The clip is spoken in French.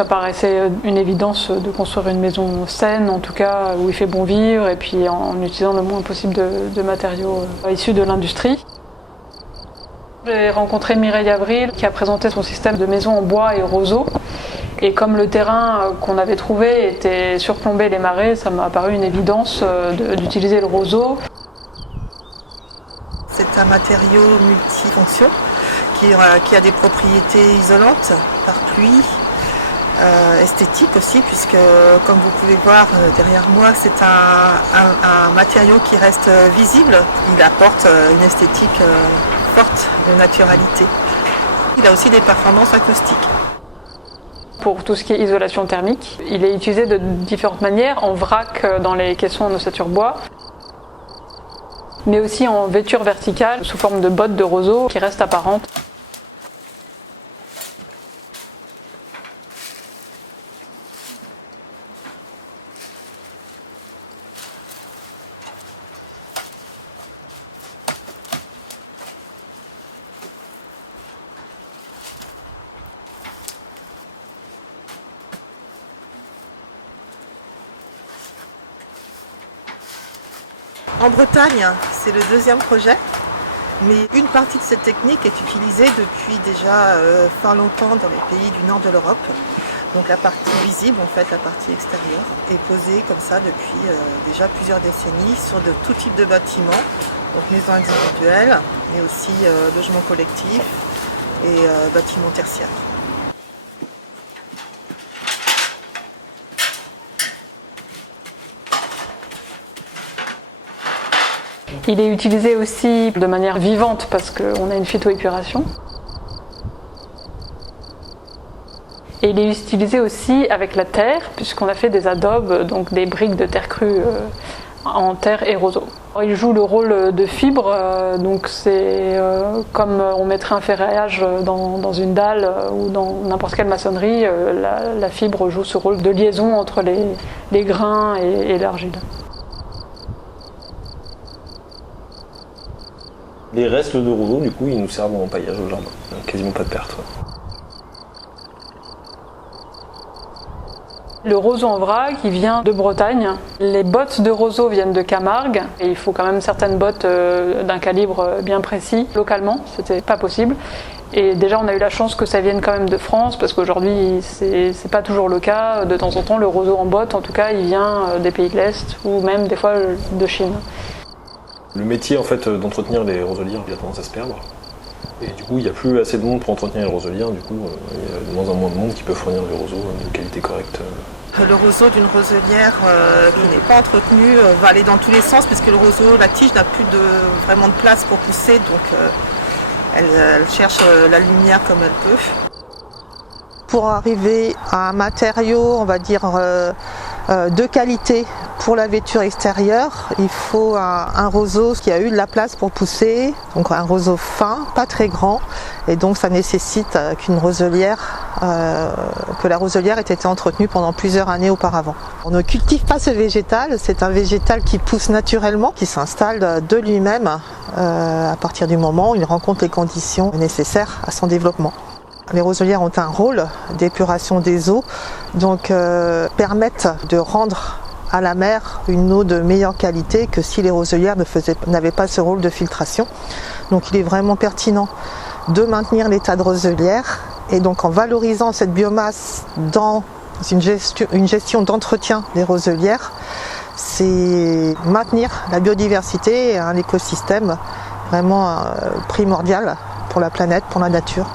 Ça paraissait une évidence de construire une maison saine, en tout cas où il fait bon vivre, et puis en utilisant le moins possible de matériaux issus de l'industrie. J'ai rencontré Mireille Avril qui a présenté son système de maison en bois et roseau. Et comme le terrain qu'on avait trouvé était surplombé les marais, ça m'a paru une évidence d'utiliser le roseau. C'est un matériau multifonction qui a des propriétés isolantes par pluie, esthétique aussi, puisque comme vous pouvez voir derrière moi, c'est un matériau qui reste visible. Il apporte une esthétique forte de naturalité. Il a aussi des performances acoustiques. Pour tout ce qui est isolation thermique, il est utilisé de différentes manières, en vrac dans les caissons en ossature bois, mais aussi en vêture verticale sous forme de bottes de roseau qui restent apparentes. En Bretagne, c'est le deuxième projet, mais une partie de cette technique est utilisée depuis déjà fort longtemps dans les pays du nord de l'Europe. Donc la partie visible, en fait, la partie extérieure, est posée comme ça depuis déjà plusieurs décennies sur de tout type de bâtiments, donc maisons individuelles, mais aussi logements collectifs et bâtiments tertiaires. Il est utilisé aussi de manière vivante parce qu'on a une phytoépuration. Et il est utilisé aussi avec la terre, puisqu'on a fait des adobes, donc des briques de terre crue en terre et roseau. Il joue le rôle de fibre, donc c'est comme on mettrait un ferraillage dans une dalle ou dans n'importe quelle maçonnerie, la fibre joue ce rôle de liaison entre les grains et l'argile. Les restes de roseau, du coup, ils nous servent en paillage au jardin. Quasiment pas de perte. Le roseau en vrac, il vient de Bretagne. Les bottes de roseau viennent de Camargue. Et il faut quand même certaines bottes d'un calibre bien précis. Localement, c'était pas possible. Et déjà, on a eu la chance que ça vienne quand même de France, parce qu'aujourd'hui, c'est pas toujours le cas. De temps en temps, le roseau en botte, en tout cas, il vient des pays de l'Est, ou même des fois de Chine. Le métier en fait d'entretenir les roselières a tendance à se perdre. Et du coup, il n'y a plus assez de monde pour entretenir les roselières. Du coup, il y a de moins en moins de monde qui peut fournir des roseaux de qualité correcte. Le roseau d'une roselière qui n'est pas entretenu va aller dans tous les sens, puisque le roseau, la tige n'a plus vraiment de place pour pousser, donc elle cherche la lumière comme elle peut. Pour arriver à un matériau, on va dire, de qualité pour la vêture extérieure, il faut un roseau qui a eu de la place pour pousser, donc un roseau fin, pas très grand, et donc ça nécessite que la roselière ait été entretenue pendant plusieurs années auparavant. On ne cultive pas ce végétal, c'est un végétal qui pousse naturellement, qui s'installe de lui-même à partir du moment où il rencontre les conditions nécessaires à son développement. Les roselières ont un rôle d'épuration des eaux, donc permettent de rendre à la mer une eau de meilleure qualité que si les roselières n'avaient pas ce rôle de filtration. Donc il est vraiment pertinent de maintenir l'état de roselière, et donc en valorisant cette biomasse dans une gestion d'entretien des roselières, c'est maintenir la biodiversité et un écosystème vraiment primordial pour la planète, pour la nature.